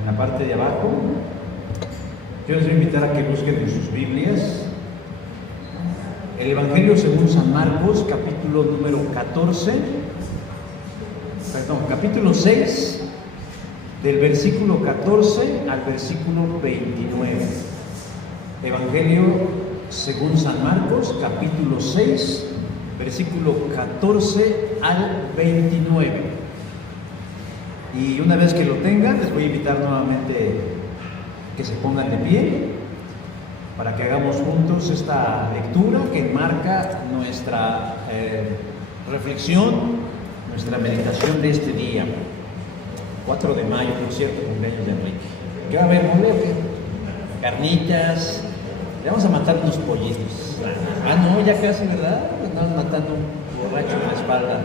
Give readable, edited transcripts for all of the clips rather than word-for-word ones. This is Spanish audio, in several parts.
en la parte de abajo. Yo les voy a invitar a que busquen en sus Biblias el Evangelio según San Marcos, capítulo número 6, del versículo 14 al versículo 29. Evangelio según San Marcos, capítulo 6, versículo 14 al 29. Y una vez que lo tengan, les voy a invitar nuevamente que se pongan de pie para que hagamos juntos esta lectura que enmarca nuestra reflexión, nuestra meditación de este día, 4 de mayo, por cierto, cumpleaños de Enrique. ¿Qué va a haber, mole o qué? Carnitas, le vamos a matar unos pollitos. No, ya casi, ¿verdad? Andamos matando un borracho en la espalda.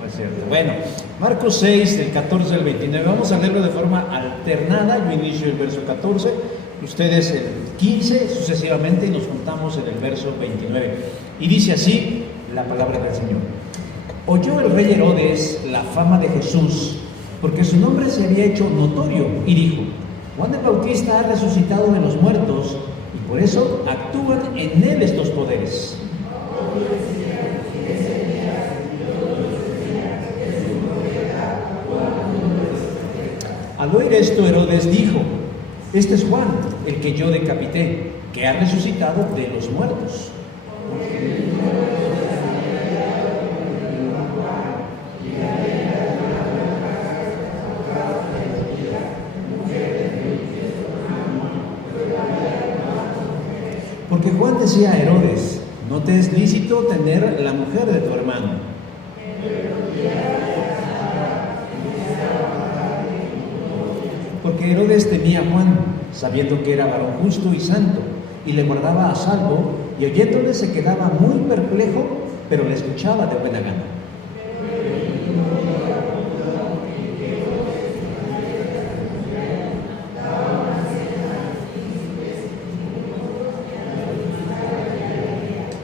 No es cierto. Bueno, Marcos 6, del 14 al 29, vamos a leerlo de forma alternada. Yo inicio el verso 14, ustedes el 15, sucesivamente, y nos juntamos en el verso 29. Y dice así la palabra del Señor. Oyó el rey Herodes la fama de Jesús, porque su nombre se había hecho notorio, y dijo: Juan el Bautista ha resucitado de los muertos, y por eso actúan en él estos poderes. Al oír esto, Herodes dijo: Este es Juan, el que yo decapité, que ha resucitado de los muertos. Porque Juan decía a Herodes: no te es lícito tener la mujer de tu hermano. Porque Herodes temía a Juan, sabiendo que era varón justo y santo, y le guardaba a salvo, y oyéndole se quedaba muy perplejo, pero le escuchaba de buena gana.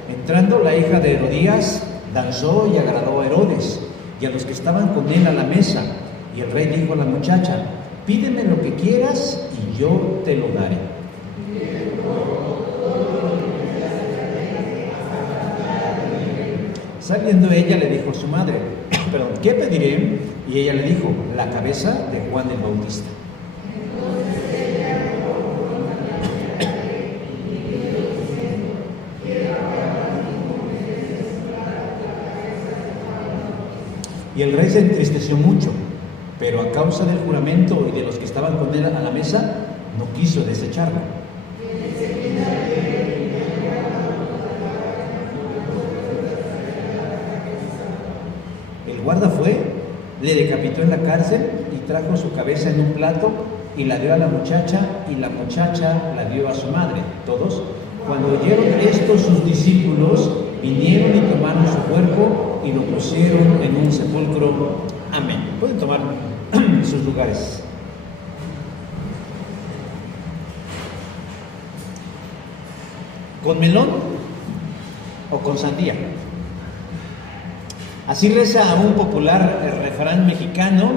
Entrando la hija de Herodías, danzó y agradó a Herodes y a los que estaban con él a la mesa. Y el rey dijo a la muchacha: pídeme lo que quieras y yo te lo daré. Saliendo ella le dijo a su madre: ¿qué pediré? Y ella le dijo: la cabeza de Juan el Bautista. Y el rey se entristeció mucho, pero a causa del juramento y de los que estaban con él a la mesa, no quiso desecharlo. El guarda fue, le decapitó en la cárcel y trajo su cabeza en un plato y la dio a la muchacha, y la muchacha la dio a su madre. Todos, cuando oyeron esto, sus discípulos vinieron y tomaron su cuerpo y lo pusieron en un sepulcro. Amén. Pueden tomar sus lugares. ¿Con melón o con sandía? Así reza un popular refrán mexicano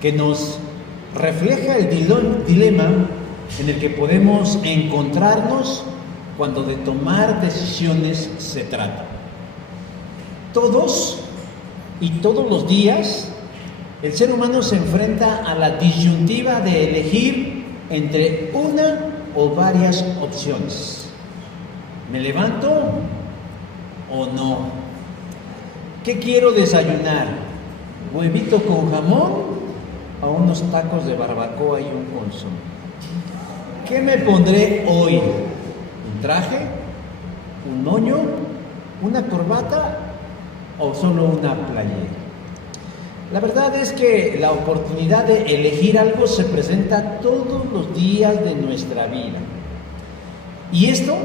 que nos refleja el dilema en el que podemos encontrarnos cuando de tomar decisiones se trata. Todos y todos los días el ser humano se enfrenta a la disyuntiva de elegir entre una o varias opciones. ¿Me levanto o no? ¿Qué quiero desayunar? ¿Huevito con jamón o unos tacos de barbacoa y un consomé? ¿Qué me pondré hoy? ¿Un traje? ¿Un moño? ¿Una corbata? ¿O solo una playera? La verdad es que la oportunidad de elegir algo se presenta todos los días de nuestra vida. Y esto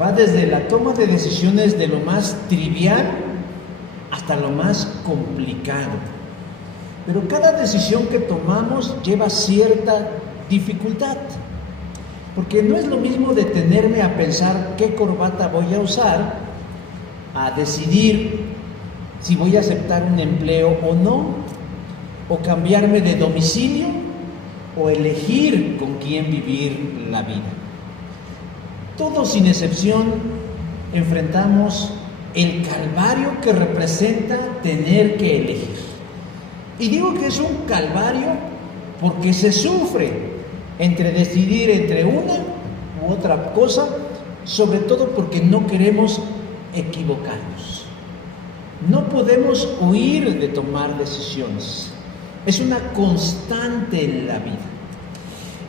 va desde la toma de decisiones de lo más trivial hasta lo más complicado. Pero cada decisión que tomamos lleva cierta dificultad. Porque no es lo mismo detenerme a pensar qué corbata voy a usar, a decidir si voy a aceptar un empleo o no, o cambiarme de domicilio, o elegir con quién vivir la vida. Todos sin excepción enfrentamos el calvario que representa tener que elegir. Y digo que es un calvario porque se sufre entre decidir entre una u otra cosa, sobre todo porque no queremos equivocarnos. No podemos huir de tomar decisiones. Es una constante en la vida.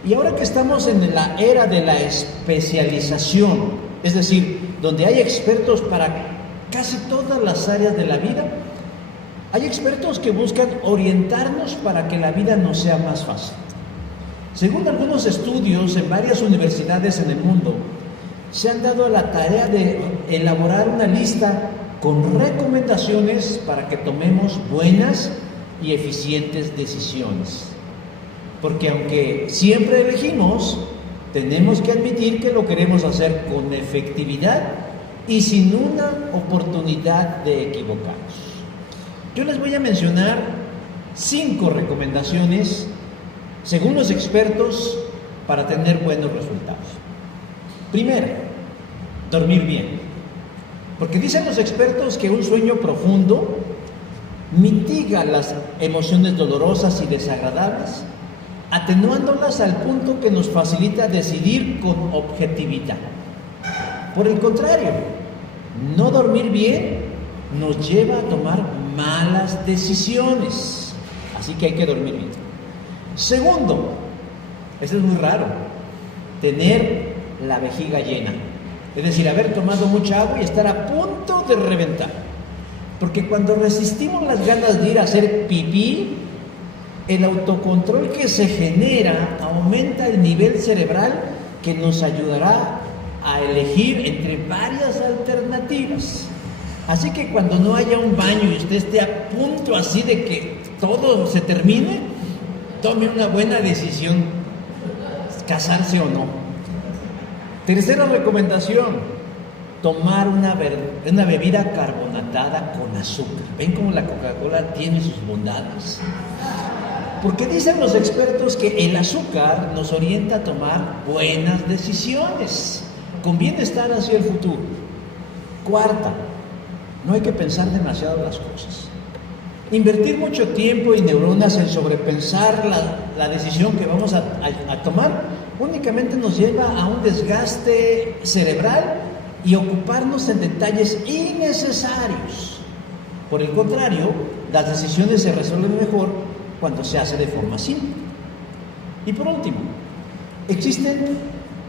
Y ahora que estamos en la era de la especialización, es decir, donde hay expertos para casi todas las áreas de la vida, hay expertos que buscan orientarnos para que la vida nos sea más fácil. Según algunos estudios en varias universidades en el mundo, se han dado la tarea de elaborar una lista con recomendaciones para que tomemos buenas y eficientes decisiones. Porque aunque siempre elegimos, tenemos que admitir que lo queremos hacer con efectividad y sin una oportunidad de equivocarnos. Yo les voy a mencionar 5 recomendaciones, según los expertos, para tener buenos resultados. Primero, dormir bien. Porque dicen los expertos que un sueño profundo mitiga las emociones dolorosas y desagradables, atenuándolas al punto que nos facilita decidir con objetividad. Por el contrario, no dormir bien nos lleva a tomar malas decisiones. Así que hay que dormir bien. Segundo, esto es muy raro, tener la vejiga llena. Es decir, haber tomado mucha agua y estar a punto de reventar. Porque cuando resistimos las ganas de ir a hacer pipí, el autocontrol que se genera aumenta el nivel cerebral que nos ayudará a elegir entre varias alternativas. Así que cuando no haya un baño y usted esté a punto así de que todo se termine, tome una buena decisión, casarse o no. Tercera recomendación, tomar una bebida carbonatada con azúcar. ¿Ven cómo la Coca-Cola tiene sus bondades? Porque dicen los expertos que el azúcar nos orienta a tomar buenas decisiones, con bienestar hacia el futuro. Cuarta, no hay que pensar demasiado las cosas. Invertir mucho tiempo y neuronas en sobrepensar la decisión que vamos a tomar únicamente nos lleva a un desgaste cerebral y ocuparnos en detalles innecesarios. Por el contrario, las decisiones se resuelven mejor cuando se hace de forma simple. Y por último, existen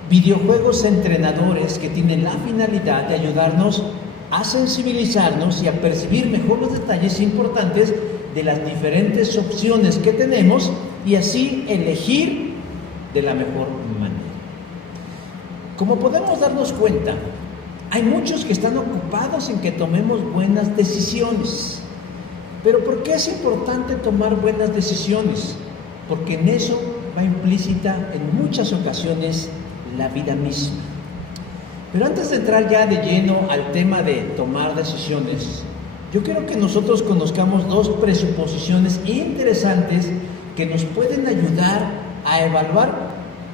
videojuegos entrenadores que tienen la finalidad de ayudarnos a sensibilizarnos y a percibir mejor los detalles importantes de las diferentes opciones que tenemos y así elegir de la mejor manera. Como podemos darnos cuenta, hay muchos que están ocupados en que tomemos buenas decisiones. Pero ¿por qué es importante tomar buenas decisiones? Porque en eso va implícita en muchas ocasiones la vida misma. Pero antes de entrar ya de lleno al tema de tomar decisiones, yo quiero que nosotros conozcamos 2 presuposiciones interesantes que nos pueden ayudar a evaluar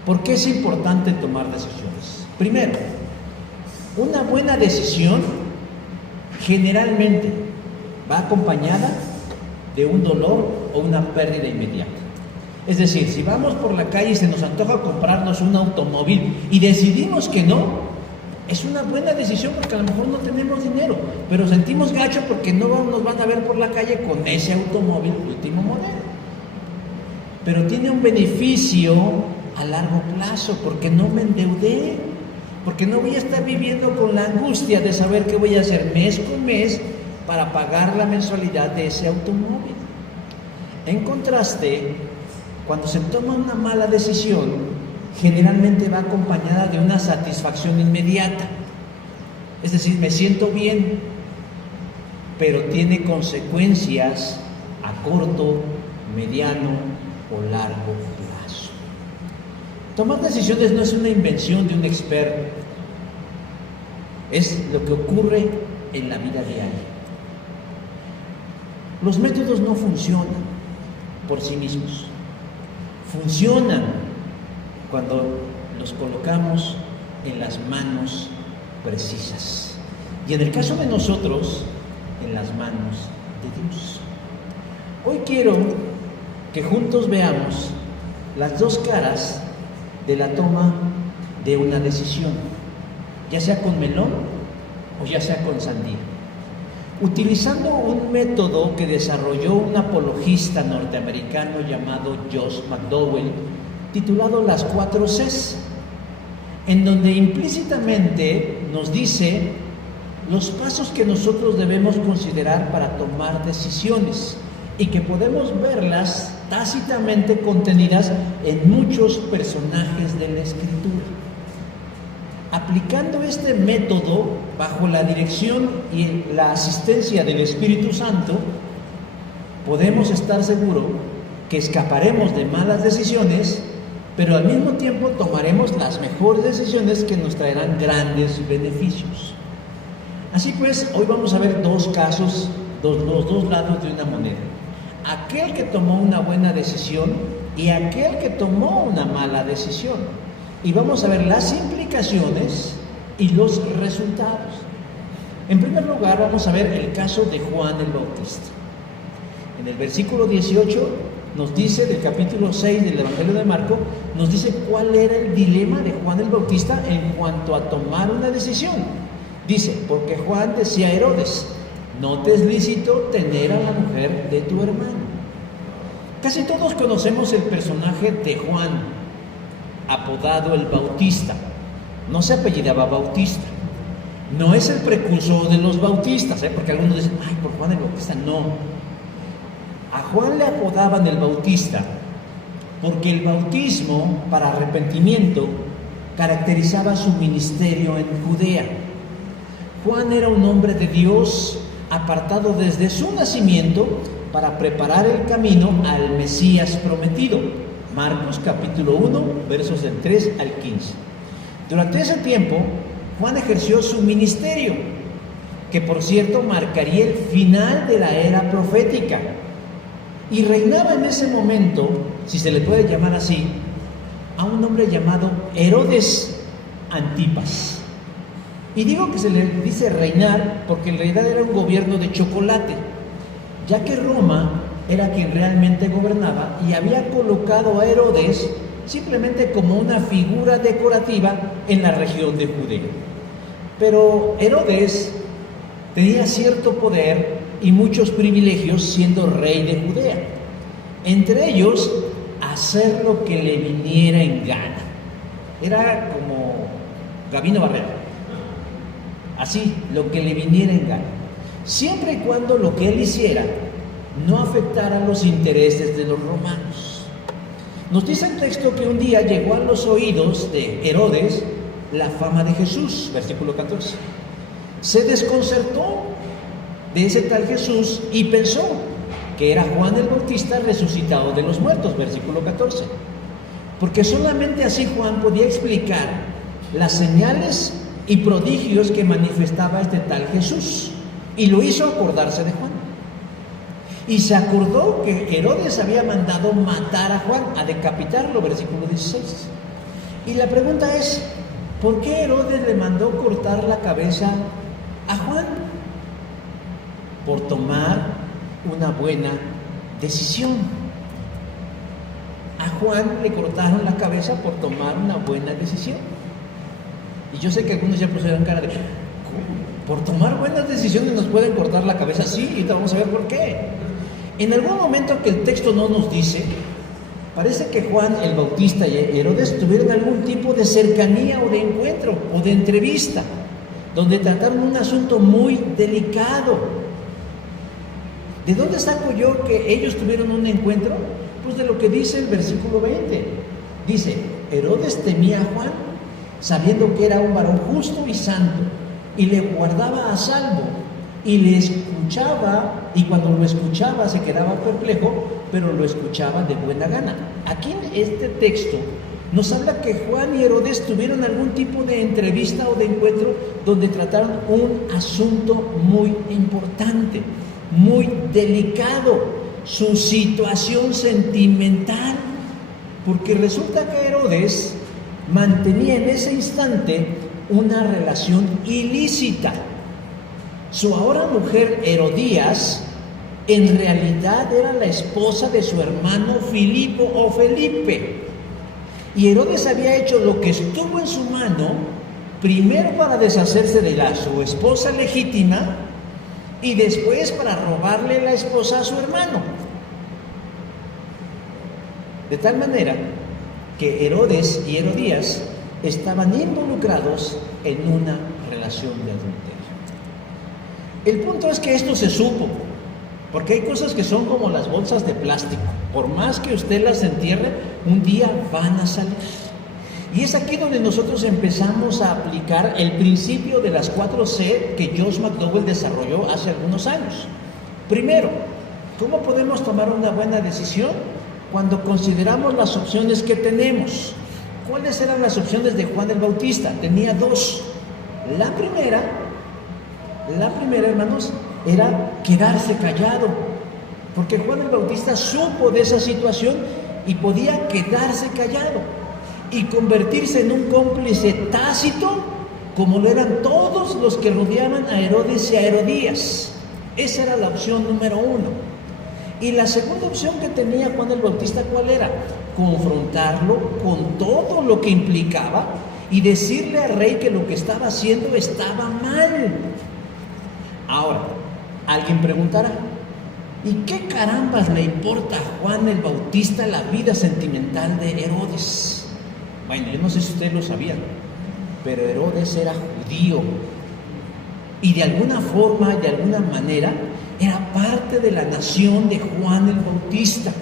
por qué es importante tomar decisiones. Primero, una buena decisión generalmente va acompañada de un dolor o una pérdida inmediata. Es decir, si vamos por la calle y se nos antoja comprarnos un automóvil y decidimos que no, es una buena decisión porque a lo mejor no tenemos dinero, pero sentimos gacho porque no nos van a ver por la calle con ese automóvil último modelo. Pero tiene un beneficio a largo plazo porque no me endeudé, porque no voy a estar viviendo con la angustia de saber qué voy a hacer mes con mes para pagar la mensualidad de ese automóvil. En contraste, cuando se toma una mala decisión, generalmente va acompañada de una satisfacción inmediata. Es decir, me siento bien, pero tiene consecuencias a corto, mediano o largo plazo. Tomar decisiones no es una invención de un experto, es lo que ocurre en la vida diaria. Los métodos no funcionan, por sí mismos. Funcionan cuando los colocamos en las manos precisas. Y en el caso de nosotros, en las manos de Dios. Hoy quiero que juntos veamos las dos caras de la toma de una decisión, ya sea con melón o ya sea con sandía. Utilizando un método que desarrolló un apologista norteamericano llamado Josh McDowell, titulado Las 4 Cs, en donde implícitamente nos dice los pasos que nosotros debemos considerar para tomar decisiones y que podemos verlas tácitamente contenidas en muchos personajes de la Escritura. Aplicando este método bajo la dirección y la asistencia del Espíritu Santo, podemos estar seguros que escaparemos de malas decisiones, pero al mismo tiempo tomaremos las mejores decisiones que nos traerán grandes beneficios. Así pues, hoy vamos a ver dos casos, los dos lados de una moneda. Aquel que tomó una buena decisión y aquel que tomó una mala decisión. Y vamos a ver las implicaciones y los resultados. En primer lugar, vamos a ver el caso de Juan el Bautista. En el versículo 18 nos dice, del capítulo 6 del Evangelio de Marco, nos dice cuál era el dilema de Juan el Bautista en cuanto a tomar una decisión. Dice, porque Juan decía a Herodes, no te es lícito tener a la mujer de tu hermano. Casi todos conocemos el personaje de Juan, apodado el Bautista. No se apellidaba Bautista. No es el precursor de los bautistas, porque algunos dicen, ay, por Juan el Bautista. No. A Juan le apodaban el Bautista porque el bautismo para arrepentimiento caracterizaba su ministerio en Judea. Juan era un hombre de Dios apartado desde su nacimiento para preparar el camino al Mesías prometido. Marcos capítulo 1, versos del 3 al 15. Durante ese tiempo, Juan ejerció su ministerio, que por cierto marcaría el final de la era profética. Y reinaba en ese momento, si se le puede llamar así, a un hombre llamado Herodes Antipas. Y digo que se le dice reinar porque en realidad era un gobierno de chocolate, ya que Roma era quien realmente gobernaba y había colocado a Herodes simplemente como una figura decorativa en la región de Judea. Pero Herodes tenía cierto poder y muchos privilegios siendo rey de Judea. Entre ellos, hacer lo que le viniera en gana. Era como Gabino Barrera. Así, lo que le viniera en gana. Siempre y cuando lo que él hiciera no afectara los intereses de los romanos. Nos dice el texto que un día llegó a los oídos de Herodes la fama de Jesús, versículo 14. Se desconcertó de ese tal Jesús y pensó que era Juan el Bautista resucitado de los muertos, versículo 14. Porque solamente así Juan podía explicar las señales y prodigios que manifestaba este tal Jesús, y lo hizo acordarse de Juan. Y se acordó que Herodes había mandado matar a Juan, a decapitarlo, versículo 16. Y la pregunta es, ¿por qué Herodes le mandó cortar la cabeza a Juan? Por tomar una buena decisión. A Juan le cortaron la cabeza por tomar una buena decisión. Y yo sé que algunos ya pusieron cara de, ¿cómo? ¿Por tomar buenas decisiones nos pueden cortar la cabeza? Sí, y vamos a ver por qué. En algún momento que el texto no nos dice, parece que Juan el Bautista y Herodes tuvieron algún tipo de cercanía o de encuentro o de entrevista, donde trataron un asunto muy delicado. ¿De dónde saco yo que ellos tuvieron un encuentro? Pues de lo que dice el versículo 20. Dice, Herodes temía a Juan, sabiendo que era un varón justo y santo, y le guardaba a salvo, y le escuchaba, y cuando lo escuchaba se quedaba perplejo, pero lo escuchaba de buena gana. Aquí en este texto nos habla que Juan y Herodes tuvieron algún tipo de entrevista o de encuentro donde trataron un asunto muy importante, muy delicado, su situación sentimental, porque resulta que Herodes mantenía en ese instante una relación ilícita. Su ahora mujer Herodías en realidad era la esposa de su hermano Filipo o Felipe. Y Herodes había hecho lo que estuvo en su mano, primero para deshacerse de su esposa legítima y después para robarle la esposa a su hermano. De tal manera que Herodes y Herodías estaban involucrados en una relación de adulterio. El punto es que esto se supo, porque hay cosas que son como las bolsas de plástico. Por más que usted las entierre, un día van a salir. Y es aquí donde nosotros empezamos a aplicar el principio de las 4C que Josh McDowell desarrolló hace algunos años. Primero, ¿cómo podemos tomar una buena decisión? Cuando consideramos las opciones que tenemos. ¿Cuáles eran las opciones de Juan el Bautista? Tenía dos. La primera, hermanos, era quedarse callado, porque Juan el Bautista supo de esa situación y podía quedarse callado y convertirse en un cómplice tácito, como lo eran todos los que rodeaban a Herodes y a Herodías. Esa era la opción número uno. Y la segunda opción que tenía Juan el Bautista, ¿cuál era? Confrontarlo con todo lo que implicaba y decirle al rey que lo que estaba haciendo estaba mal. Ahora, alguien preguntará, ¿y qué carambas le importa a Juan el Bautista la vida sentimental de Herodes? Bueno, yo no sé si ustedes lo sabían, pero Herodes era judío y de alguna forma, de alguna manera, era parte de la nación de Juan el Bautista.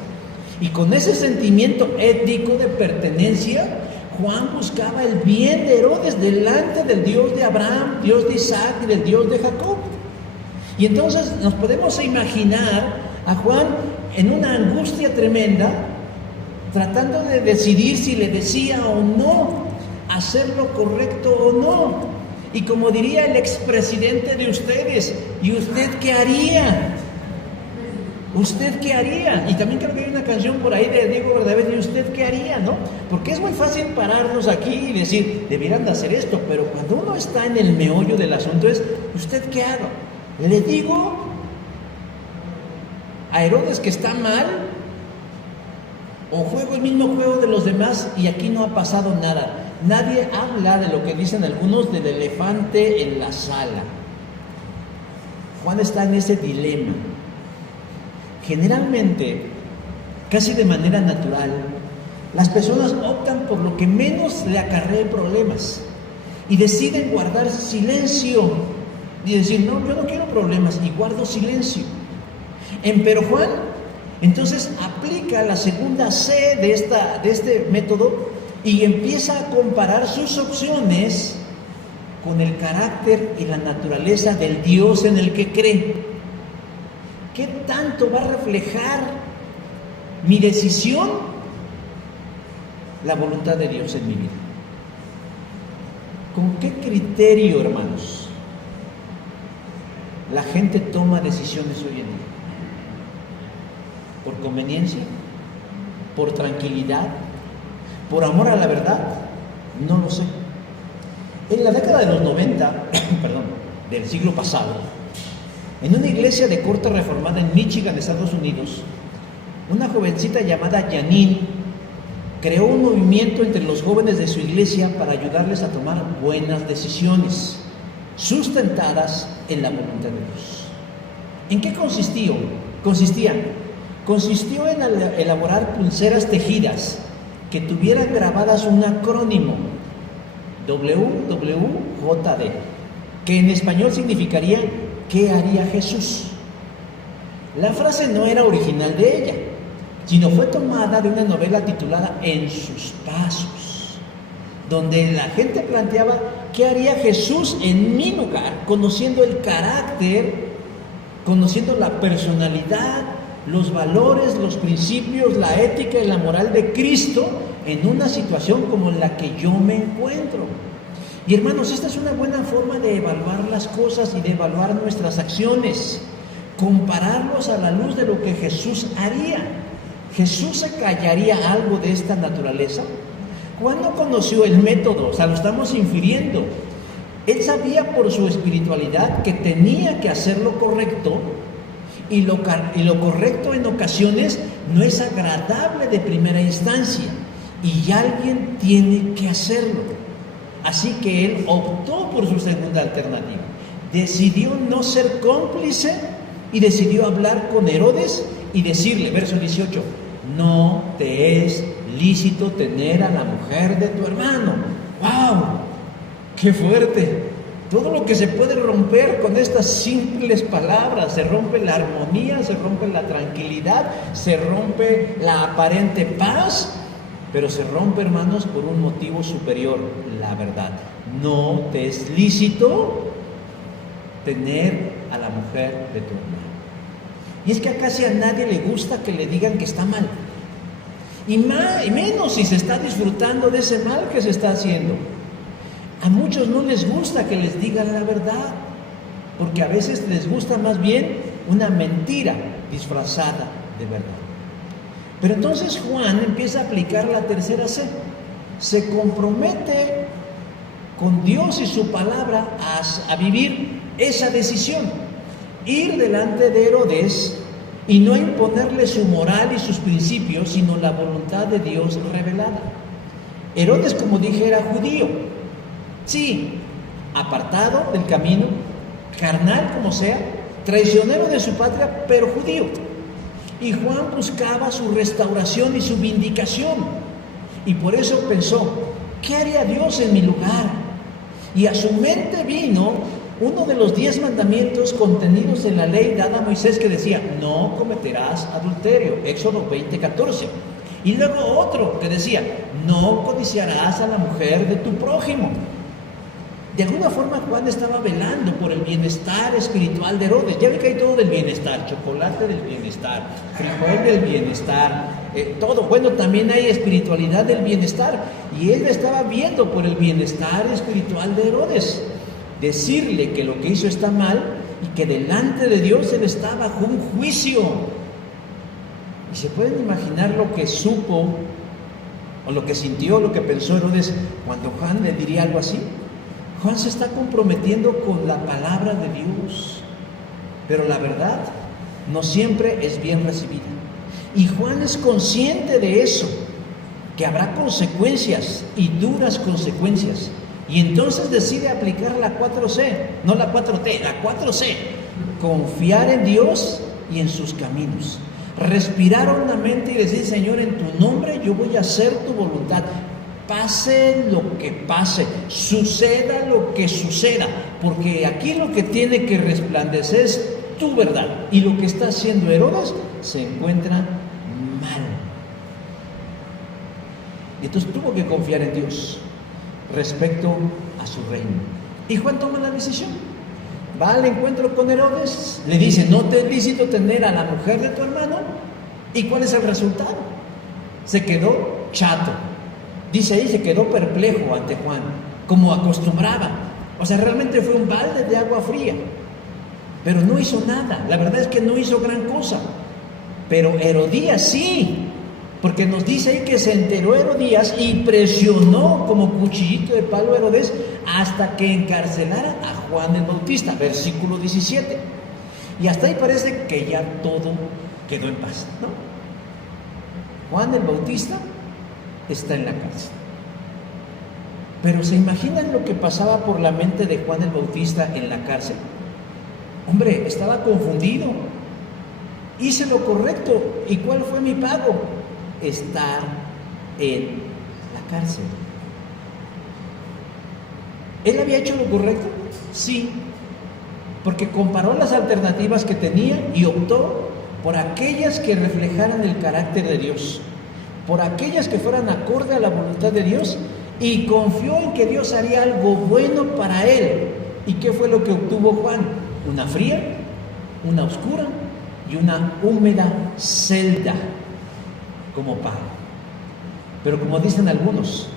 Y con ese sentimiento étnico de pertenencia, Juan buscaba el bien de Herodes delante del Dios de Abraham, Dios de Isaac y del Dios de Jacob. Y entonces nos podemos imaginar a Juan en una angustia tremenda, tratando de decidir si le decía o no, hacer lo correcto o no. Y como diría el expresidente de ustedes, ¿y usted qué haría? ¿Usted qué haría? Y también creo que hay una canción por ahí de Diego Verdaguer, ¿y usted qué haría? ¿No? Porque es muy fácil pararnos aquí y decir, debieran de hacer esto, pero cuando uno está en el meollo del asunto es, ¿usted qué hago? ¿Le digo a Herodes que está mal? ¿O juego el mismo juego de los demás y aquí no ha pasado nada? Nadie habla de lo que dicen algunos del elefante en la sala. Juan está en ese dilema. Generalmente, casi de manera natural, las personas optan por lo que menos le acarree problemas y deciden guardar silencio y decir, no, yo no quiero problemas y guardo silencio. Pero Juan, entonces aplica la segunda C de este método y empieza a comparar sus opciones con el carácter y la naturaleza del Dios en el que cree. ¿Qué tanto va a reflejar mi decisión la voluntad de Dios en mi vida? ¿Con qué criterio, hermanos, la gente toma decisiones hoy en día? ¿Por conveniencia? ¿Por tranquilidad? ¿Por amor a la verdad? No lo sé. En la década de los 90, del siglo pasado, en una iglesia de corte reformada en Michigan, Estados Unidos, una jovencita llamada Janine creó un movimiento entre los jóvenes de su iglesia para ayudarles a tomar buenas decisiones, sustentadas en la voluntad de Dios. ¿En qué consistió? Consistió en elaborar pulseras tejidas que tuvieran grabadas un acrónimo, WWJD, que en español significaría ¿qué haría Jesús? La frase no era original de ella, sino fue tomada de una novela titulada En sus pasos, donde la gente planteaba ¿qué haría Jesús en mi lugar? Conociendo el carácter, conociendo la personalidad, los valores, los principios, la ética y la moral de Cristo en una situación como la que yo me encuentro. Y hermanos, esta es una buena forma de evaluar las cosas y de evaluar nuestras acciones. compararlos a la luz de lo que Jesús haría. ¿Jesús se callaría algo de esta naturaleza? Juan no conoció el método, o sea, lo estamos infiriendo. Él sabía por su espiritualidad que tenía que hacer lo correcto, y lo correcto en ocasiones no es agradable de primera instancia, y alguien tiene que hacerlo. Así que él optó por su segunda alternativa. Decidió no ser cómplice y decidió hablar con Herodes y decirle, verso 18, no te es lícito tener a la mujer de tu hermano. ¡Wow! ¡Qué fuerte! Todo lo que se puede romper con estas simples palabras. Se rompe la armonía, se rompe la tranquilidad, se rompe la aparente paz, pero se rompe, hermanos, por un motivo superior, la verdad. No te es lícito tener a la mujer de tu hermano. Y es que a casi a nadie le gusta que le digan que está mal. Y menos si se está disfrutando de ese mal que se está haciendo. A muchos no les gusta que les digan la verdad, porque a veces les gusta más bien una mentira disfrazada de verdad. Pero entonces Juan empieza a aplicar la tercera C. Se compromete con Dios y su palabra a vivir esa decisión. Ir delante de Herodes y no imponerle su moral y sus principios, sino la voluntad de Dios revelada. Herodes, como dije, era judío. Sí, apartado del camino, carnal como sea, traicionero de su patria, pero judío. Y Juan buscaba su restauración y su vindicación. Y por eso pensó, ¿qué haría Dios en mi lugar? Y a su mente vino uno de los 10 mandamientos contenidos en la ley dada a Moisés, que decía, no cometerás adulterio, Éxodo 20:14. Y luego otro que decía, no codiciarás a la mujer de tu prójimo. De alguna forma Juan estaba velando por el bienestar espiritual de Herodes. Ya ve que hay todo del bienestar, chocolate del bienestar, frijol del bienestar, todo. Bueno, también hay espiritualidad del bienestar. Y él estaba viendo por el bienestar espiritual de Herodes. Decirle que lo que hizo está mal y que delante de Dios él está bajo un juicio. Y se pueden imaginar lo que supo, o lo que sintió, lo que pensó Herodes cuando Juan le diría algo así. Juan se está comprometiendo con la palabra de Dios, pero la verdad no siempre es bien recibida. Y Juan es consciente de eso, que habrá consecuencias y duras consecuencias. Y entonces decide aplicar la 4C, no la 4T, la 4C. Confiar en Dios y en sus caminos. Respirar hondamente y decir, Señor, en tu nombre yo voy a hacer tu voluntad. Pase lo que pase, suceda lo que suceda, porque aquí lo que tiene que resplandecer es tu verdad. Y lo que está haciendo Herodes se encuentra mal. Y entonces tuvo que confiar en Dios respecto a su reino. Y Juan toma la decisión. Va al encuentro con Herodes, le dice, no te es lícito tener a la mujer de tu hermano. ¿Y cuál es el resultado? Se quedó chato. Dice ahí, se quedó perplejo ante Juan, como acostumbraba. O sea, realmente fue un balde de agua fría. Pero no hizo nada. La verdad es que no hizo gran cosa. Pero Herodías sí. Porque nos dice ahí que se enteró Herodías y presionó como cuchillito de palo a Herodes hasta que encarcelara a Juan el Bautista, versículo 17. Y hasta ahí parece que ya todo quedó en paz, ¿no? Juan el Bautista está en la cárcel. Pero ¿se imaginan lo que pasaba por la mente de Juan el Bautista en la cárcel? Hombre, estaba confundido. Hice lo correcto. ¿Y cuál fue mi pago? Estar en la cárcel. ¿Él había hecho lo correcto? Sí, porque comparó las alternativas que tenía y optó por aquellas que reflejaran el carácter de Dios, por aquellas que fueran acorde a la voluntad de Dios, y confió en que Dios haría algo bueno para él. ¿Y qué fue lo que obtuvo Juan? Una fría, una oscura y una húmeda celda como pago. Pero como dicen algunos,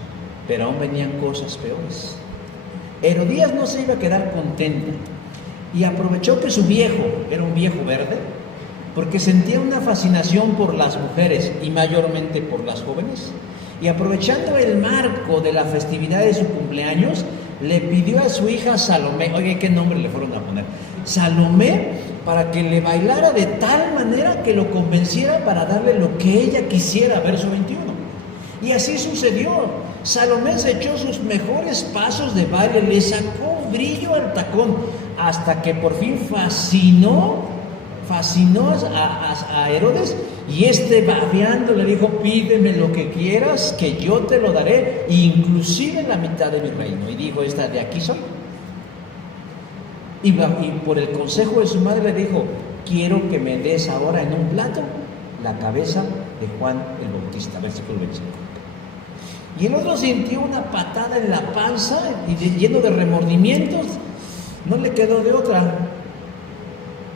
pero aún venían cosas peores. Herodías no se iba a quedar contenta y aprovechó que su viejo era un viejo verde, porque sentía una fascinación por las mujeres y mayormente por las jóvenes, y aprovechando el marco de la festividad de su cumpleaños, le pidió a su hija Salomé, oye, ¿qué nombre le fueron a poner? Salomé, para que le bailara de tal manera que lo convenciera para darle lo que ella quisiera, verso 21. Y así sucedió. Salomé se echó sus mejores pasos de baile, le sacó brillo al tacón, hasta que por fin fascinó a Herodes, y babeando le dijo: pídeme lo que quieras, que yo te lo daré, inclusive la mitad de mi reino. Y dijo: de aquí soy. Y por el consejo de su madre le dijo: quiero que me des ahora en un plato la cabeza de Juan el Bautista, versículo 25. Y el otro sintió una patada en la panza y lleno de remordimientos, no le quedó de otra,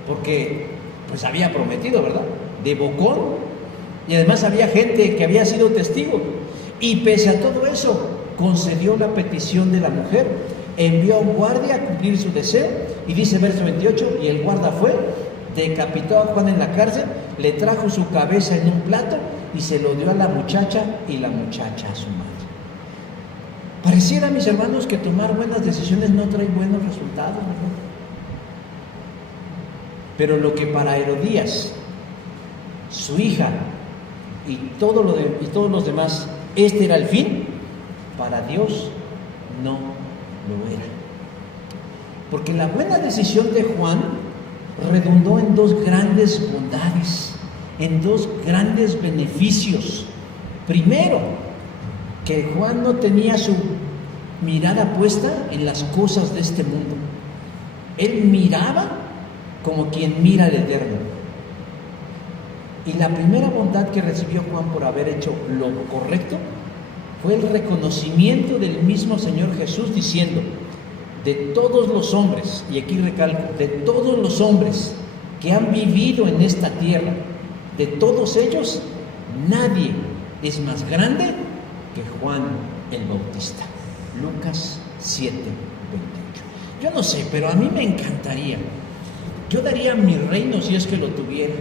porque pues había prometido, ¿verdad? De bocón, y además había gente que había sido testigo, y pese a todo eso concedió la petición de la mujer, envió a un guardia a cumplir su deseo, y dice verso 28, y el guarda fue, decapitó a Juan en la cárcel, le trajo su cabeza en un plato y se lo dio a la muchacha, y la muchacha a su madre. Pareciera, mis hermanos, que tomar buenas decisiones no trae buenos resultados, ¿verdad? Pero lo que para Herodías, su hija y todos los demás, era el fin, para Dios no lo era. Porque la buena decisión de Juan redundó en dos grandes bondades, en dos grandes beneficios. Primero, que Juan no tenía su mirada puesta en las cosas de este mundo. Él miraba como quien mira al Eterno. Y la primera bondad que recibió Juan por haber hecho lo correcto fue el reconocimiento del mismo Señor Jesús, diciendo: de todos los hombres, y aquí recalco, de todos los hombres que han vivido en esta tierra, de todos ellos, nadie es más grande que Juan el Bautista. Lucas 7:28. Yo no sé, pero a mí me encantaría, yo daría mi reino, si es que lo tuviera,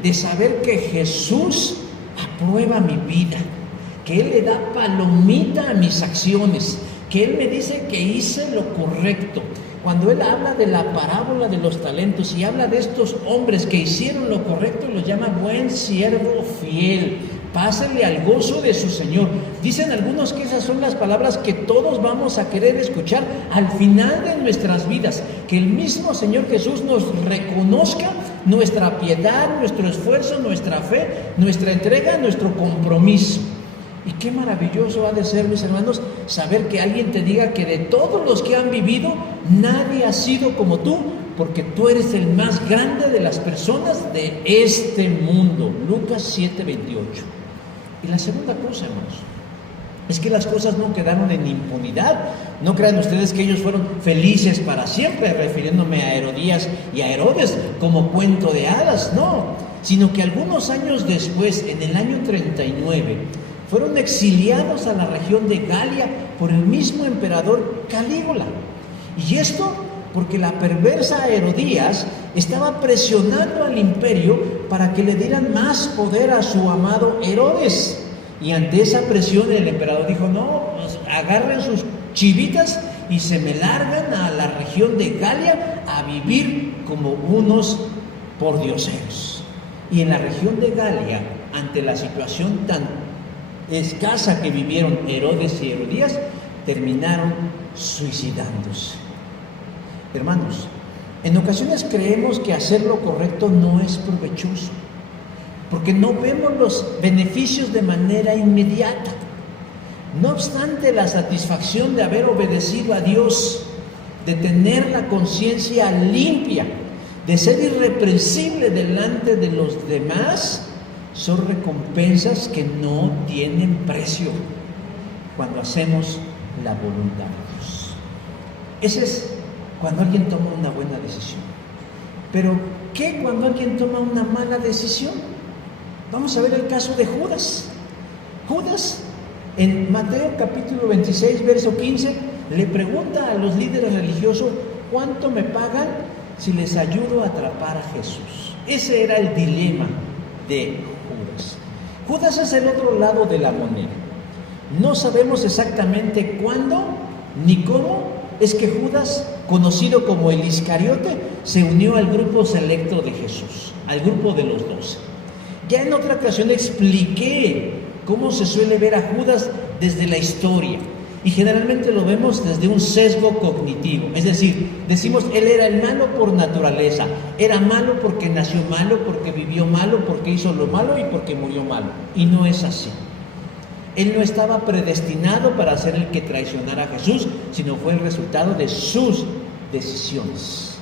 de saber que Jesús aprueba mi vida, que Él le da palomita a mis acciones, que Él me dice que hice lo correcto. Cuando Él habla de la parábola de los talentos y habla de estos hombres que hicieron lo correcto, los llama buen siervo fiel, pásale al gozo de su Señor. Dicen algunos que esas son las palabras que todos vamos a querer escuchar al final de nuestras vidas, que el mismo Señor Jesús nos reconozca nuestra piedad, nuestro esfuerzo, nuestra fe, nuestra entrega, nuestro compromiso. Y qué maravilloso ha de ser, mis hermanos, saber que alguien te diga que de todos los que han vivido, nadie ha sido como tú, porque tú eres el más grande de las personas de este mundo. Lucas 7:28. Y la segunda cosa, hermanos, es que las cosas no quedaron en impunidad. No crean ustedes que ellos fueron felices para siempre, refiriéndome a Herodías y a Herodes como cuento de hadas, no, sino que algunos años después, en el año 39, fueron exiliados a la región de Galia por el mismo emperador Calígula. Y esto porque la perversa Herodías estaba presionando al imperio para que le dieran más poder a su amado Herodes. Y ante esa presión el emperador dijo: no, pues agarren sus chivitas y se me largan a la región de Galia a vivir como unos pordioseros. Y en la región de Galia, ante la situación tan escasa que vivieron Herodes y Herodías, terminaron suicidándose. Hermanos, en ocasiones creemos que hacer lo correcto no es provechoso, porque no vemos los beneficios de manera inmediata. No obstante, la satisfacción de haber obedecido a Dios, de tener la conciencia limpia, de ser irreprensible delante de los demás, son recompensas que no tienen precio cuando hacemos la voluntad de Dios. Ese es cuando alguien toma una buena decisión. Pero, ¿qué cuando alguien toma una mala decisión? Vamos a ver el caso de Judas. Judas, en Mateo capítulo 26, verso 15, le pregunta a los líderes religiosos: ¿cuánto me pagan si les ayudo a atrapar a Jesús? Ese era el dilema de Judas. Judas es el otro lado de la moneda. No sabemos exactamente cuándo ni cómo es que Judas, conocido como el Iscariote, se unió al grupo selecto de Jesús, al grupo de los 12. Ya en otra ocasión expliqué cómo se suele ver a Judas desde la historia, y generalmente lo vemos desde un sesgo cognitivo, es decir, decimos él era el malo por naturaleza, era malo porque nació malo, porque vivió malo, porque hizo lo malo y porque murió malo, y no es así. Él no estaba predestinado para ser el que traicionara a Jesús, sino fue el resultado de sus decisiones.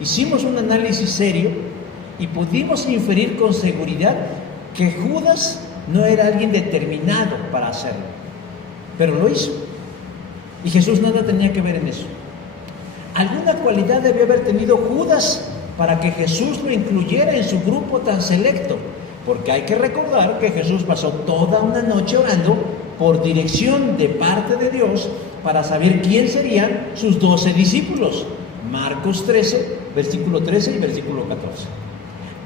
Hicimos un análisis serio y pudimos inferir con seguridad que Judas no era alguien determinado para hacerlo, pero lo hizo. Y Jesús nada tenía que ver en eso. Alguna cualidad debió haber tenido Judas para que Jesús lo incluyera en su grupo tan selecto. Porque hay que recordar que Jesús pasó toda una noche orando por dirección de parte de Dios para saber quién serían sus 12 discípulos. Marcos 13, versículo 13 y versículo 14.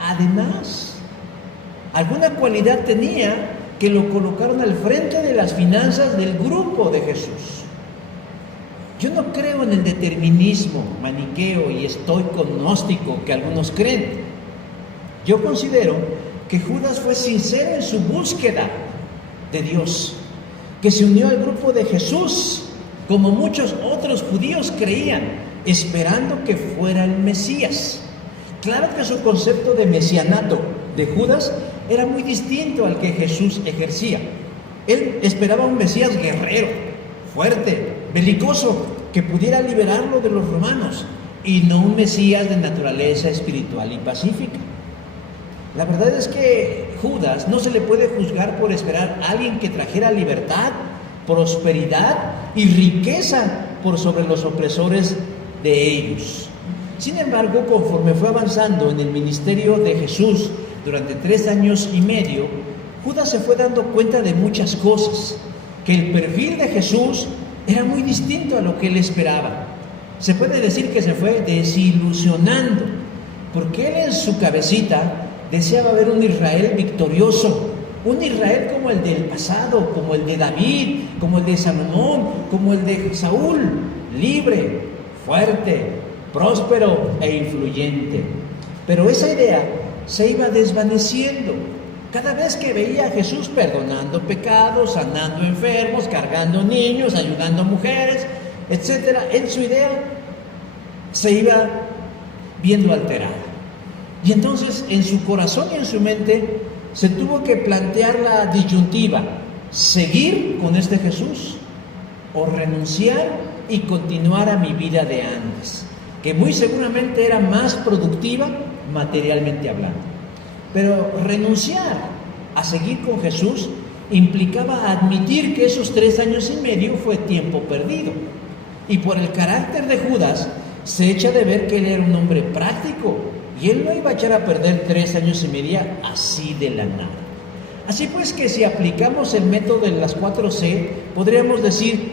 Además, alguna cualidad tenía que lo colocaron al frente de las finanzas del grupo de Jesús. Yo no creo en el determinismo maniqueo y estoico gnóstico que algunos creen. Yo considero que Judas fue sincero en su búsqueda de Dios, que se unió al grupo de Jesús, como muchos otros judíos creían, esperando que fuera el Mesías. Claro que su concepto de mesianato de Judas era muy distinto al que Jesús ejercía. Él esperaba un Mesías guerrero, fuerte, belicoso, que pudiera liberarlo de los romanos, y no un Mesías de naturaleza espiritual y pacífica. La verdad es que Judas no se le puede juzgar por esperar a alguien que trajera libertad, prosperidad y riqueza por sobre los opresores de ellos. Sin embargo, conforme fue avanzando en el ministerio de Jesús durante 3 años y medio, Judas se fue dando cuenta de muchas cosas, que el perfil de Jesús era muy distinto a lo que él esperaba. Se puede decir que se fue desilusionando, porque él en su cabecita deseaba ver un Israel victorioso, un Israel como el del pasado, como el de David, como el de Salomón, como el de Saúl, libre, fuerte, próspero e influyente. Pero esa idea se iba desvaneciendo cada vez que veía a Jesús perdonando pecados, sanando enfermos, cargando niños, ayudando a mujeres, etc. En su idea se iba viendo alterada. Y entonces en su corazón y en su mente se tuvo que plantear la disyuntiva: seguir con este Jesús o renunciar y continuar a mi vida de antes, que muy seguramente era más productiva materialmente hablando. Pero renunciar a seguir con Jesús implicaba admitir que esos 3 años y medio fue tiempo perdido. Y por el carácter de Judas se echa de ver que él era un hombre práctico, y él no iba a echar a perder 3 años y medio así de la nada. Así pues que si aplicamos el método de las 4C, podríamos decir,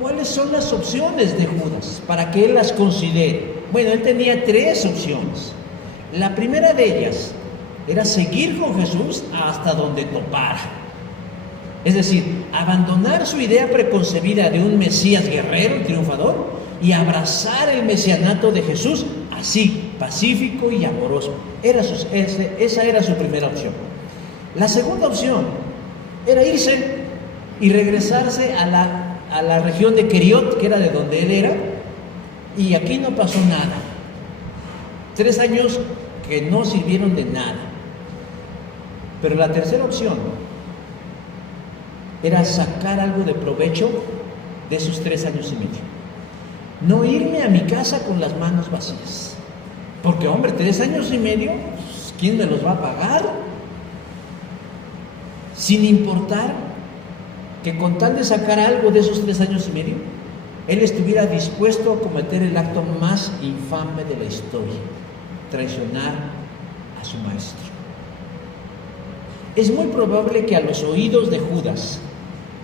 ¿cuáles son las opciones de Judas para que él las considere? Bueno, él tenía 3 opciones. La primera de ellas era seguir con Jesús hasta donde topara. Es decir, abandonar su idea preconcebida de un Mesías guerrero y triunfador y abrazar el mesianato de Jesús así, pacífico y amoroso. Esa era su primera opción. La segunda opción era irse y regresarse a la región de Queriot, que era de donde él era, y aquí no pasó nada. 3 años que no sirvieron de nada. Pero la tercera opción era sacar algo de provecho de esos 3 años y medio. No irme a mi casa con las manos vacías. Porque, hombre, 3 años y medio, ¿quién me los va a pagar? Sin importar que con tal de sacar algo de esos 3 años y medio, él estuviera dispuesto a cometer el acto más infame de la historia: traicionar a su maestro. Es muy probable que a los oídos de Judas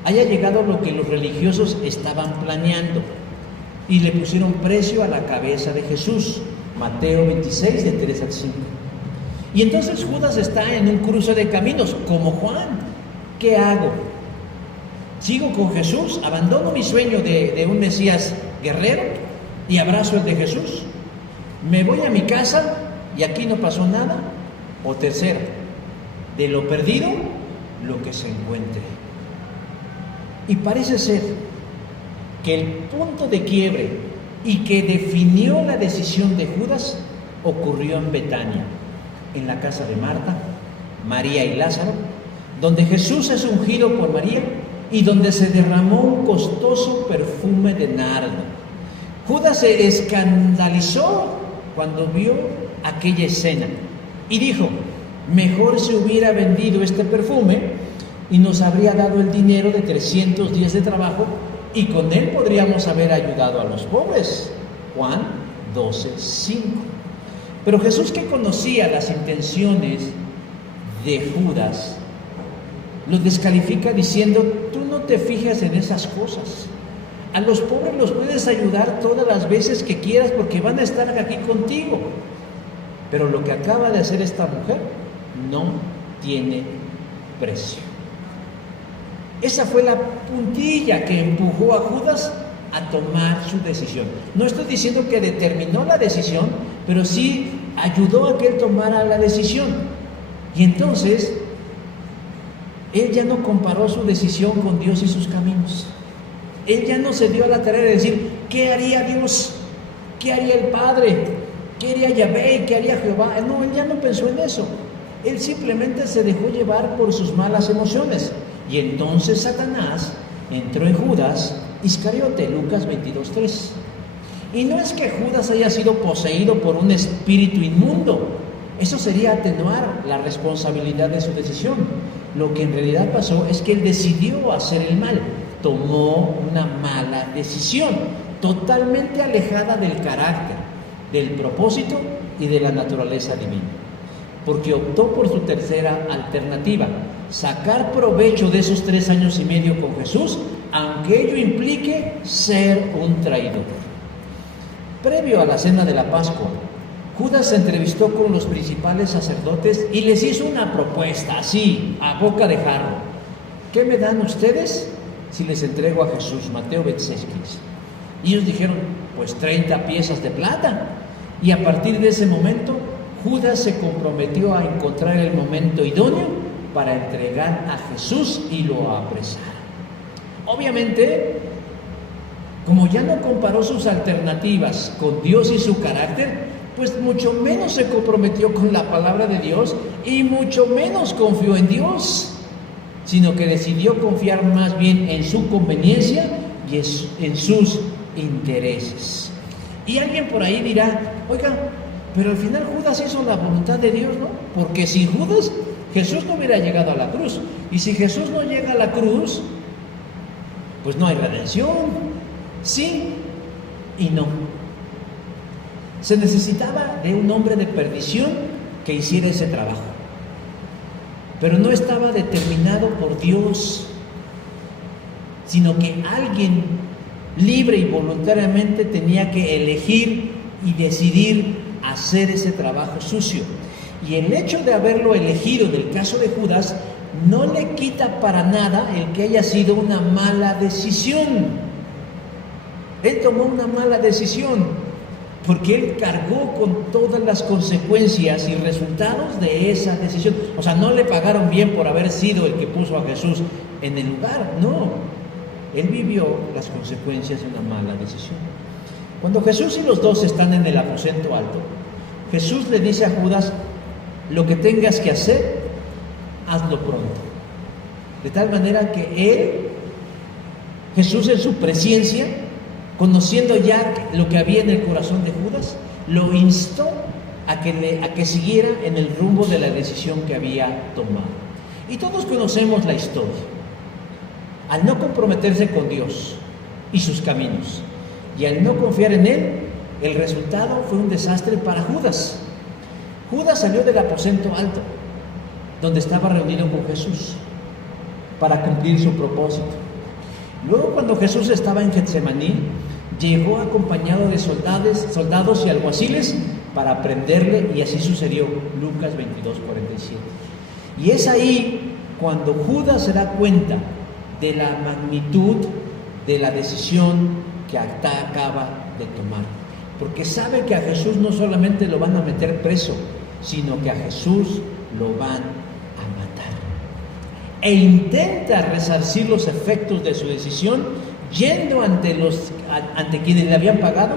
haya llegado lo que los religiosos estaban planeando. y le pusieron precio a la cabeza de Jesús. Mateo 26, de 3 al 5. Y entonces Judas está en un cruce de caminos, como Juan. ¿Qué hago? ¿Sigo con Jesús? ¿Abandono mi sueño de un Mesías guerrero y abrazo el de Jesús? ¿Me voy a mi casa y aquí no pasó nada? O tercero, de lo perdido, lo que se encuentre. Y parece ser que el punto de quiebre y que definió la decisión de Judas ocurrió en Betania, en la casa de Marta, María y Lázaro, donde Jesús es ungido por María y donde se derramó un costoso perfume de nardo. Judas se escandalizó cuando vio aquella escena y dijo: mejor se hubiera vendido este perfume y nos habría dado el dinero de 300 días de trabajo y con él podríamos haber ayudado a los pobres. Juan 12:5. Pero Jesús, que conocía las intenciones de Judas, lo descalifica diciendo: tú no te fijas en esas cosas. A los pobres los puedes ayudar todas las veces que quieras porque van a estar aquí contigo. Pero lo que acaba de hacer esta mujer no tiene precio. Esa fue la puntilla que empujó a Judas a tomar su decisión. No estoy diciendo que determinó la decisión, pero sí ayudó a que él tomara la decisión. Y entonces, él ya no comparó su decisión con Dios y sus caminos. Él ya no se dio a la tarea de decir: ¿qué haría Dios? ¿Qué haría el Padre? ¿Qué haría Yahvé? ¿Qué haría Jehová? No, él ya no pensó en eso. Él simplemente se dejó llevar por sus malas emociones. Y entonces Satanás entró en Judas Iscariote, Lucas 22:3. Y no es que Judas haya sido poseído por un espíritu inmundo. Eso sería atenuar la responsabilidad de su decisión. Lo que en realidad pasó es que él decidió hacer el mal. Tomó una mala decisión, totalmente alejada del carácter, del propósito y de la naturaleza divina. Porque optó por su tercera alternativa: sacar provecho de esos 3 años y medio con Jesús, aunque ello implique ser un traidor. Previo a la cena de la Pascua, Judas se entrevistó con los principales sacerdotes y les hizo una propuesta, así, a boca de jarro: ¿qué me dan ustedes si les entrego a Jesús? Mateo 26:15. Y ellos dijeron: pues 30 piezas de plata. Y a partir de ese momento, Judas se comprometió a encontrar el momento idóneo para entregar a Jesús y lo apresar. Obviamente, como ya no comparó sus alternativas con Dios y su carácter, pues mucho menos se comprometió con la palabra de Dios y mucho menos confió en Dios, sino que decidió confiar más bien en su conveniencia y en sus intereses. Y alguien por ahí dirá: oiga, pero al final Judas hizo la voluntad de Dios, ¿no? Porque sin Judas, Jesús no hubiera llegado a la cruz. Y si Jesús no llega a la cruz, pues no hay redención. Sí y no. Se necesitaba de un hombre de perdición que hiciera ese trabajo. Pero no estaba determinado por Dios, sino que alguien libre y voluntariamente tenía que elegir y decidir hacer ese trabajo sucio. Y el hecho de haberlo elegido, del caso de Judas, no le quita para nada el que haya sido una mala decisión. Él tomó una mala decisión porque él cargó con todas las consecuencias y resultados de esa decisión. O sea, no le pagaron bien por haber sido el que puso a Jesús en el lugar, no. Él vivió las consecuencias de una mala decisión. Cuando Jesús y los 12 están en el aposento alto, Jesús le dice a Judas: lo que tengas que hacer, hazlo pronto. De tal manera que Jesús en su presencia, conociendo ya lo que había en el corazón de Judas, lo instó a que siguiera en el rumbo de la decisión que había tomado. Y todos conocemos la historia. Al no comprometerse con Dios y sus caminos, y al no confiar en Él, el resultado fue un desastre para Judas. Judas salió del aposento alto, donde estaba reunido con Jesús, para cumplir su propósito. Luego, cuando Jesús estaba en Getsemaní, llegó acompañado de soldados y alguaciles para prenderle, y así sucedió. Lucas 22:47. Y es ahí cuando Judas se da cuenta de la magnitud de la decisión que acaba de tomar, porque sabe que a Jesús no solamente lo van a meter preso, sino que a Jesús lo van a matar, e intenta resarcir los efectos de su decisión yendo ante quienes le habían pagado,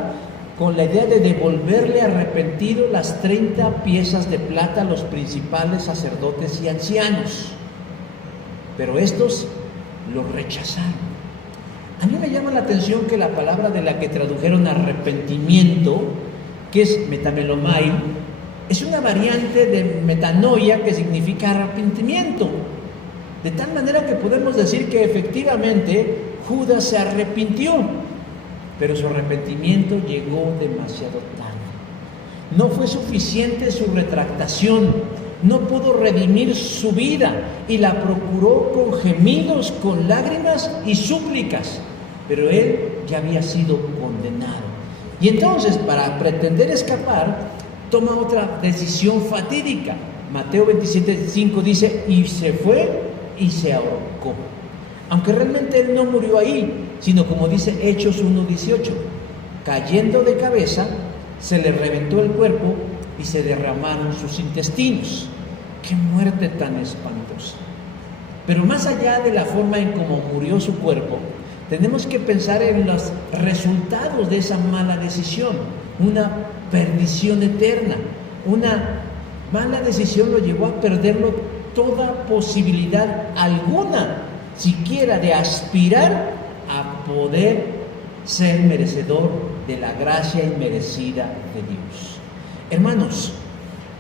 con la idea de devolverle arrepentido las 30 piezas de plata a los principales sacerdotes y ancianos. Pero estos lo rechazaron. A mí me llama la atención que la palabra de la que tradujeron arrepentimiento, que es metamelomai, es una variante de metanoia, que significa arrepentimiento. De tal manera que podemos decir que efectivamente Judas se arrepintió, pero su arrepentimiento llegó demasiado tarde. No fue suficiente su retractación, no pudo redimir su vida y la procuró con gemidos, con lágrimas y súplicas, pero él ya había sido condenado. Y entonces, para pretender escapar, toma otra decisión fatídica. Mateo 27:5 dice: y se fue y se ahorcó. Aunque realmente él no murió ahí, sino como dice Hechos 1:18, cayendo de cabeza, se le reventó el cuerpo y se derramaron sus intestinos. ¡Qué muerte tan espantosa! Pero más allá de la forma en cómo murió su cuerpo, tenemos que pensar en los resultados de esa mala decisión. Una perdición eterna. Una mala decisión lo llevó a perderlo toda posibilidad alguna, siquiera de aspirar a poder ser merecedor de la gracia inmerecida de Dios. Hermanos,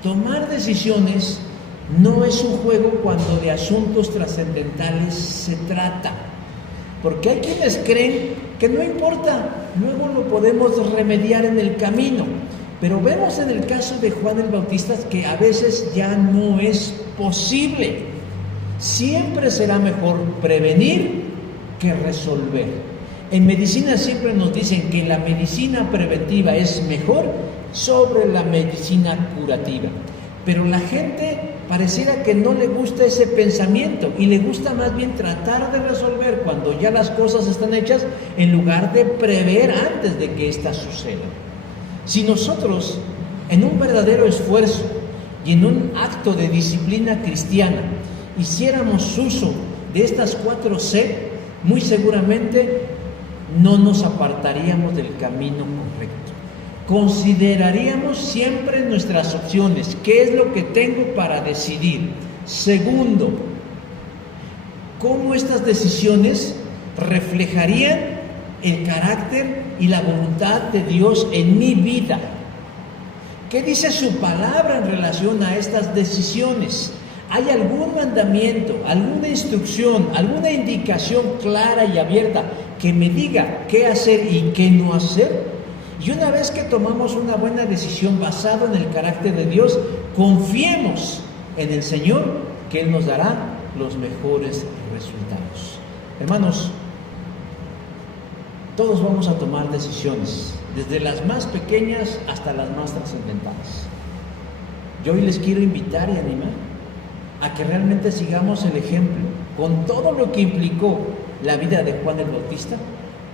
tomar decisiones no es un juego cuando de asuntos trascendentales se trata, porque hay quienes creen que no importa, luego lo podemos remediar en el camino. Pero vemos en el caso de Juan el Bautista que a veces ya no es posible. Siempre será mejor prevenir que resolver. En medicina siempre nos dicen que la medicina preventiva es mejor sobre la medicina curativa. Pero la gente pareciera que no le gusta ese pensamiento y le gusta más bien tratar de resolver cuando ya las cosas están hechas, en lugar de prever antes de que éstas sucedan. Si nosotros, en un verdadero esfuerzo y en un acto de disciplina cristiana, hiciéramos uso de estas 4 C, muy seguramente no nos apartaríamos del camino correcto. Consideraríamos siempre nuestras opciones. ¿Qué es lo que tengo para decidir? Segundo, ¿cómo estas decisiones reflejarían el carácter y la voluntad de Dios en mi vida? ¿Qué dice su palabra en relación a estas decisiones? ¿Hay algún mandamiento, alguna instrucción, alguna indicación clara y abierta que me diga qué hacer y qué no hacer? Y una vez que tomamos una buena decisión basada en el carácter de Dios, confiemos en el Señor, que Él nos dará los mejores resultados. Hermanos, todos vamos a tomar decisiones, desde las más pequeñas hasta las más trascendentales. Yo hoy les quiero invitar y animar a que realmente sigamos el ejemplo, con todo lo que implicó la vida de Juan el Bautista,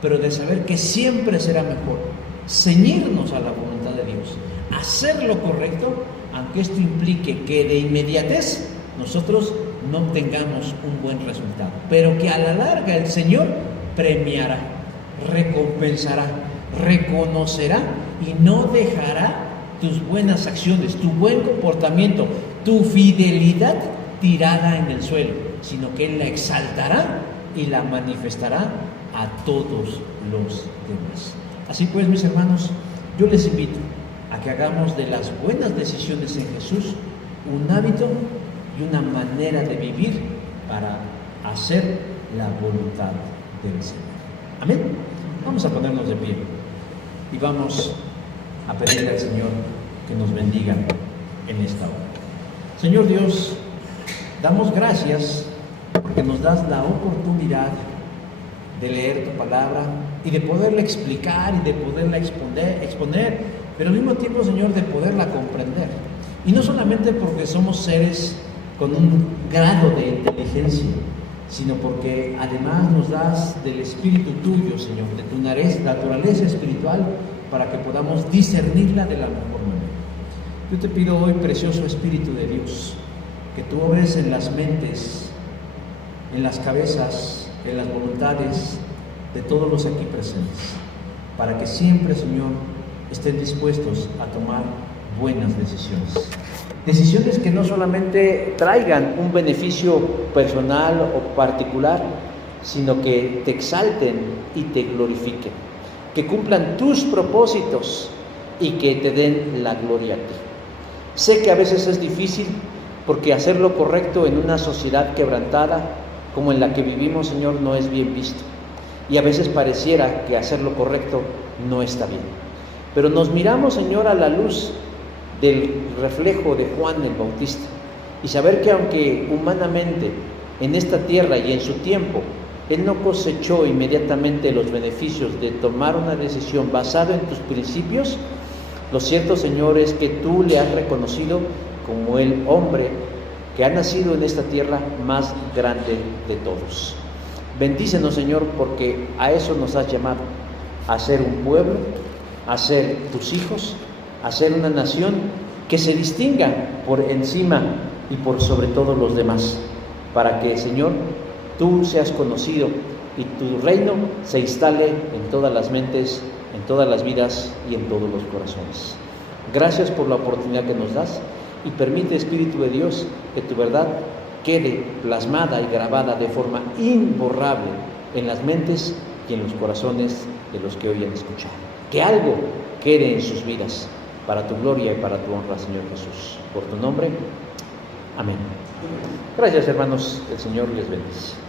pero de saber que siempre será mejor ceñirnos a la voluntad de Dios, hacer lo correcto, aunque esto implique que de inmediatez nosotros no obtengamos un buen resultado, pero que a la larga el Señor premiará, recompensará, reconocerá y no dejará tus buenas acciones, tu buen comportamiento, tu fidelidad tirada en el suelo, sino que Él la exaltará y la manifestará a todos los demás. Así pues, mis hermanos, yo les invito a que hagamos de las buenas decisiones en Jesús un hábito y una manera de vivir para hacer la voluntad del Señor. Amén. Vamos a ponernos de pie y vamos a pedirle al Señor que nos bendiga en esta hora. Señor Dios, damos gracias porque nos das la oportunidad de leer tu palabra y de poderla explicar y de poderla exponer, pero al mismo tiempo, Señor, de poderla comprender. Y no solamente porque somos seres con un grado de inteligencia, sino porque además nos das del Espíritu tuyo, Señor, de tu naturaleza espiritual, para que podamos discernirla de la mejor manera. Yo te pido hoy, precioso Espíritu de Dios, que tú obres en las mentes, en las cabezas, en las voluntades de todos los aquí presentes, para que siempre, Señor, estén dispuestos a tomar buenas decisiones. Decisiones que no solamente traigan un beneficio personal o particular, sino que te exalten y te glorifiquen, que cumplan tus propósitos y que te den la gloria a ti. Sé que a veces es difícil porque hacer lo correcto en una sociedad quebrantada como en la que vivimos, Señor, no es bien visto. Y a veces pareciera que hacer lo correcto no está bien. Pero nos miramos, Señor, a la luz del reflejo de Juan el Bautista y saber que aunque humanamente en esta tierra y en su tiempo él no cosechó inmediatamente los beneficios de tomar una decisión basada en tus principios, lo cierto, Señor, es que tú le has reconocido como el hombre que ha nacido en esta tierra más grande de todos. Bendícenos, Señor, porque a eso nos has llamado, a ser un pueblo, a ser tus hijos, a ser una nación que se distinga por encima y por sobre todo los demás, para que, Señor, tú seas conocido y tu reino se instale en todas las mentes, en todas las vidas y en todos los corazones. Gracias por la oportunidad que nos das y permite, Espíritu de Dios, que tu verdad quede plasmada y grabada de forma imborrable en las mentes y en los corazones de los que hoy han escuchado. Que algo quede en sus vidas para tu gloria y para tu honra, Señor Jesús. Por tu nombre, amén. Gracias, hermanos. El Señor les bendice.